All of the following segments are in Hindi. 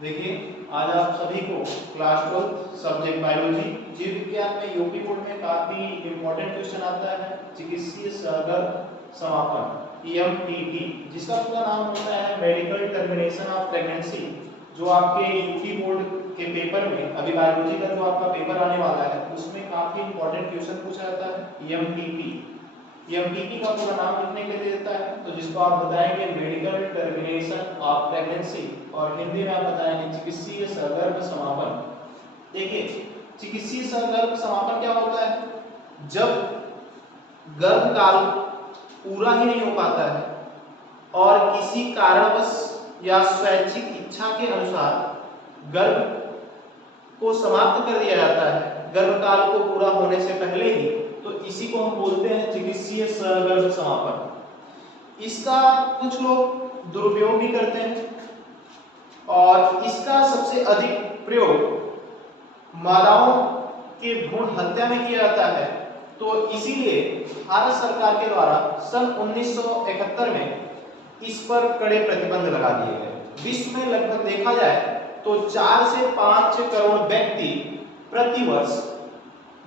देखिए, आज आप सभी को क्लास 12 सब्जेक्ट बायोलॉजी जीव विज्ञान में यूपी बोर्ड में काफी इंपॉर्टेंट क्वेश्चन आता है चिकित्सीय सहगर्भ समापन EMTP, जिसका पूरा नाम होता है मेडिकल टर्मिनेशन ऑफ प्रेगनेंसी। जो आपके यूपी बोर्ड के पेपर में अभी बायोलॉजी का जो आपका पेपर आने वाला है उसमें काफी इंपॉर्टेंट क्वेश्चन पूछा जाता है EMTP। EMTP का पूरा नाम लिखने के लिए देता है, तो जिसको आप बताएंगे मेडिकल टर्मिनेशन ऑफ प्रेगनेंसी और हिंदी में आप बताएंगे चिकित्सीय सहगर्भ समापन। देखिए, चिकित्सीय सहगर्भ समापन क्या होता है? जब गर्भकाल पूरा ही नहीं हो पाता है और किसी कारणवश या स्वैच्छिक इच्छा के अनुसार गर्भ को समाप्त कर दिया जाता है गर्भकाल को पूरा होने से पहले ही, तो इसी को हम बोलते हैं चिकित्सीय सहगर्भ समापन। इसका कुछ लोग दुरुपयोग भी करते हैं और इसका सबसे अधिक प्रयोग मादाओं के भ्रूण हत्या में किया जाता है। तो इसीलिए भारत सरकार के द्वारा सन 1971 में इस पर कड़े प्रतिबंध लगा दिए गए। विश्व में लगभग देखा जाए तो 4 से 5 करोड़ व्यक्ति प्रतिवर्ष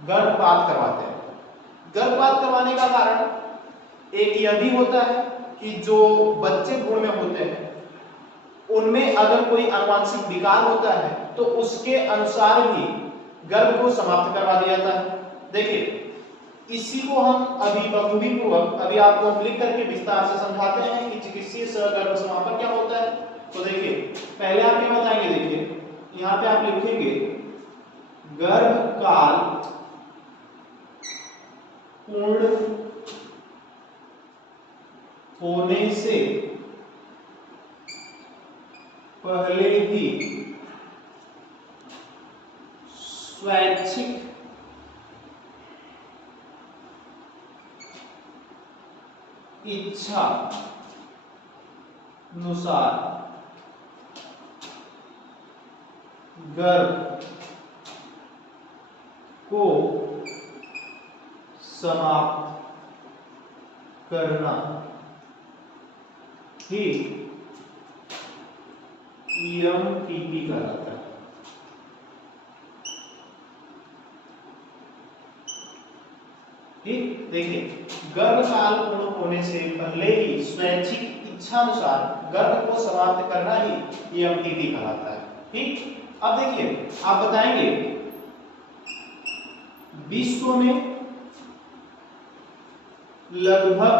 गर्भपात करवाते हैं। गर्भपात करवाने का कारण एक यह भी होता है कि जो बच्चे भ्रूण में होते हैं उनमें अगर कोई आनुवंशिक विकार होता है तो उसके अनुसार भी गर्भ को समाप्त करवा दिया जाता है। देखिए, इसी को हम अभी बखूबी पूर्वक अभी आपको लिख करके विस्तार से समझाते हैं कि चिकित्सीय सहगर्भ समापन क्या होता है। तो देखिए, पहले आप क्या बताएंगे, देखिए यहाँ पे आप लिखेंगे गर्भकाल पूर्ण होने से पहले ही स्वैच्छिक इच्छा अनुसार गर्भ को समाप्त करना ही EMTP कहलाता है। ठीक, देखिए, गर्भकाल पूर्ण होने से पहले ही स्वैच्छिक इच्छा अनुसार गर्भ को समाप्त करना ही EMTP कहलाता है। ठीक, अब देखिए आप बताएंगे विश्व में लगभग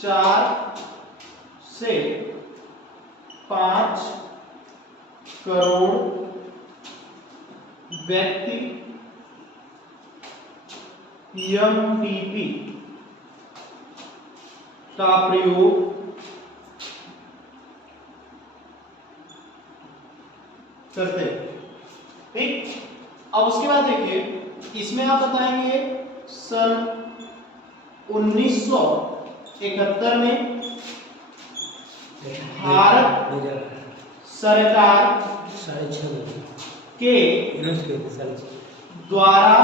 4 से 5 करोड़ व्यक्ति EMTP का प्रयोग करते हैं। ठीक, अब उसके बाद देखिए इसमें आप बताएंगे सन 1971 में भारत सरकार के द्वारा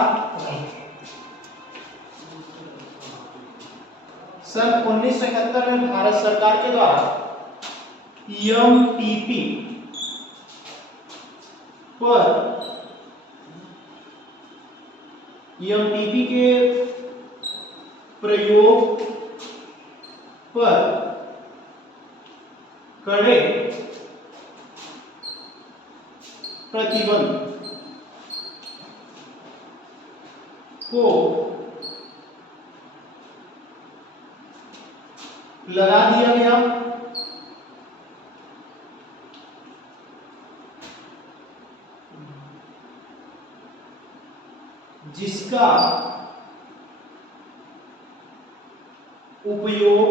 सन 1971 में भारत सरकार के द्वारा EMTP पर EMTP के प्रयोग पर कड़े प्रतिबंध को लगा दिया गया, जिसका उपयोग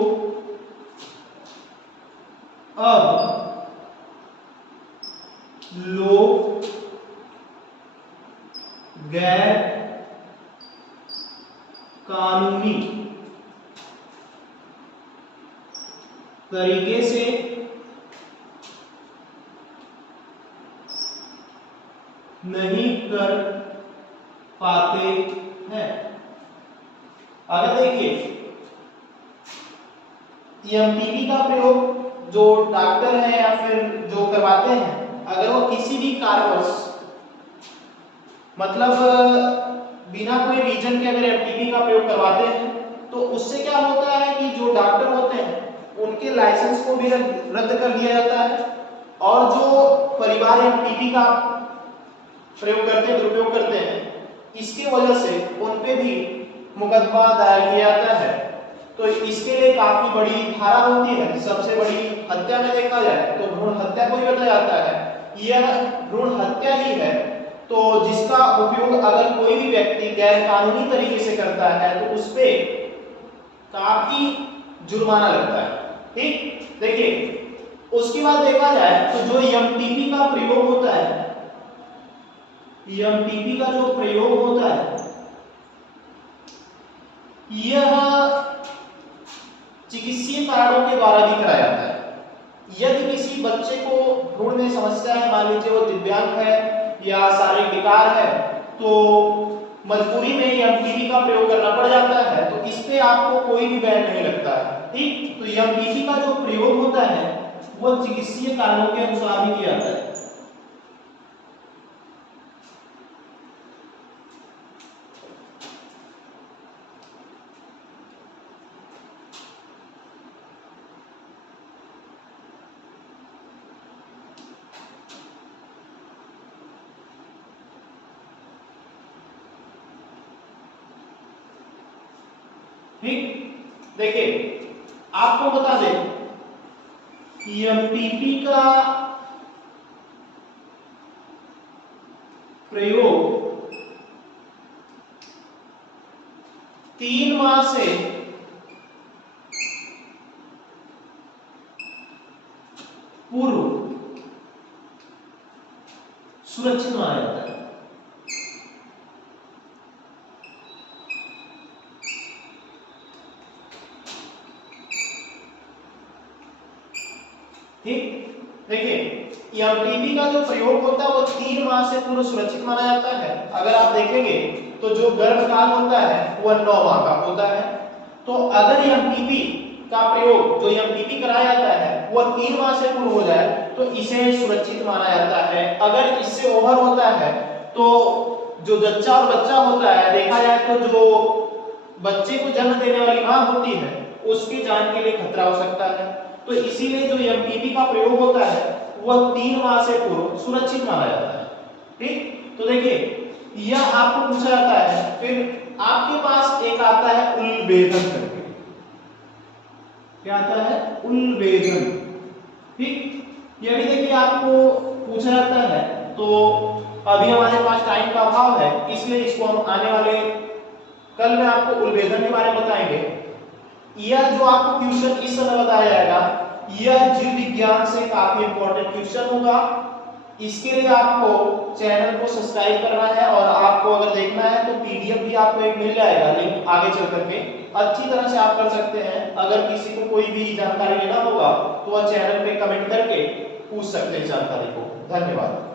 अब लोग गैर कानूनी तरीके से नहीं कर पाते हैं। अगर देखिए EMTP का प्रयोग जो डॉक्टर है या फिर जो करवाते हैं, अगर वो किसी भी कारणवश मतलब बिना कोई रीजन के अगर एमटीपी का प्रयोग करवाते हैं तो उससे क्या होता है कि जो डॉक्टर होते हैं उनके लाइसेंस को भी रद्द कर दिया जाता है, और जो परिवार एमटीपी का प्रयोग करते हैं, दुरुपयोग करते हैं, इसके वजह से उन पे भी मुकदमा दायर किया जाता है। तो इसके लिए काफी बड़ी धारा होती है। सबसे बड़ी हत्या में देखा जाए तो भ्रूण हत्या को ही बताया जाता है, यह भ्रूण हत्या ही है। तो जिसका उपयोग अगर कोई भी व्यक्ति गैर कानूनी तरीके से करता है तो उस पे काफी जुर्माना लगता है। ठीक, देखिए उसके बाद देखा जाए तो जो एमटीपी का प्रयोग होता है, एमटीपी का जो प्रयोग होता है यह चिकित्सीय कारणों के द्वारा भी कराया जाता है। यदि किसी बच्चे को भ्रूण में समस्या है, मान लीजिए वो दिव्यांग है या शारीरिक विकार है, तो मजबूरी में एमटीपी का प्रयोग करना पड़ जाता है, तो इस पे आपको कोई भी बैन नहीं लगता है। ठीक, तो एमटीपी का जो प्रयोग होता है वो चिकित्सीय कारणों के अनुसार ही किया जाता है। ठीक, देखिए आपको बता दें एमटीपी का प्रयोग 3 माह से पूर्व सुरक्षित माना जाता है। ठीक, देखिए एमटीपी का जो प्रयोग होता है वो 3 माह से पूर्व सुरक्षित माना जाता है। अगर आप देखेंगे तो जो गर्भकाल होता है वह 9 माह का होता है। तो अगर एमटीपी का प्रयोग जो एमटीपी कराया जाता है वह 3 माह से पूर्व हो जाए तो इसे सुरक्षित माना जाता है। अगर इससे ओवर होता है तो जो जच्चा और बच्चा होता है, देखा जाए तो जो बच्चे को जन्म देने वाली मां होती है उसकी जान के लिए खतरा हो सकता है। तो इसीलिए जो एमटीपी का प्रयोग होता है वह 3 माह से पूर्व सुरक्षित माना जाता है। ठीक, तो देखिए यह आपको पूछा जाता है। फिर आपके पास एक आता है उलबेधन करके, क्या आता है? उलबेधन। ठीक, यह भी देखिए आपको पूछा जाता है। तो अभी हमारे पास टाइम का अभाव है, इसलिए इसको हम आने वाले कल में आपको उलबेधन के बारे में बताएंगे। यह जो आपको क्वेश्चन इस समय बताया जाएगा यह जीव विज्ञान से काफी इंपॉर्टेंट क्वेश्चन होगा। इसके लिए आपको चैनल को सब्सक्राइब करना है, और आपको अगर देखना है तो पीडीएफ भी आपको एक मिल जाएगा लिंक आगे चल करके, अच्छी तरह से आप कर सकते हैं। अगर किसी को कोई भी जानकारी लेना होगा तो वह चैनल पे कमेंट करके पूछ सकते हैं जानकारी को। धन्यवाद।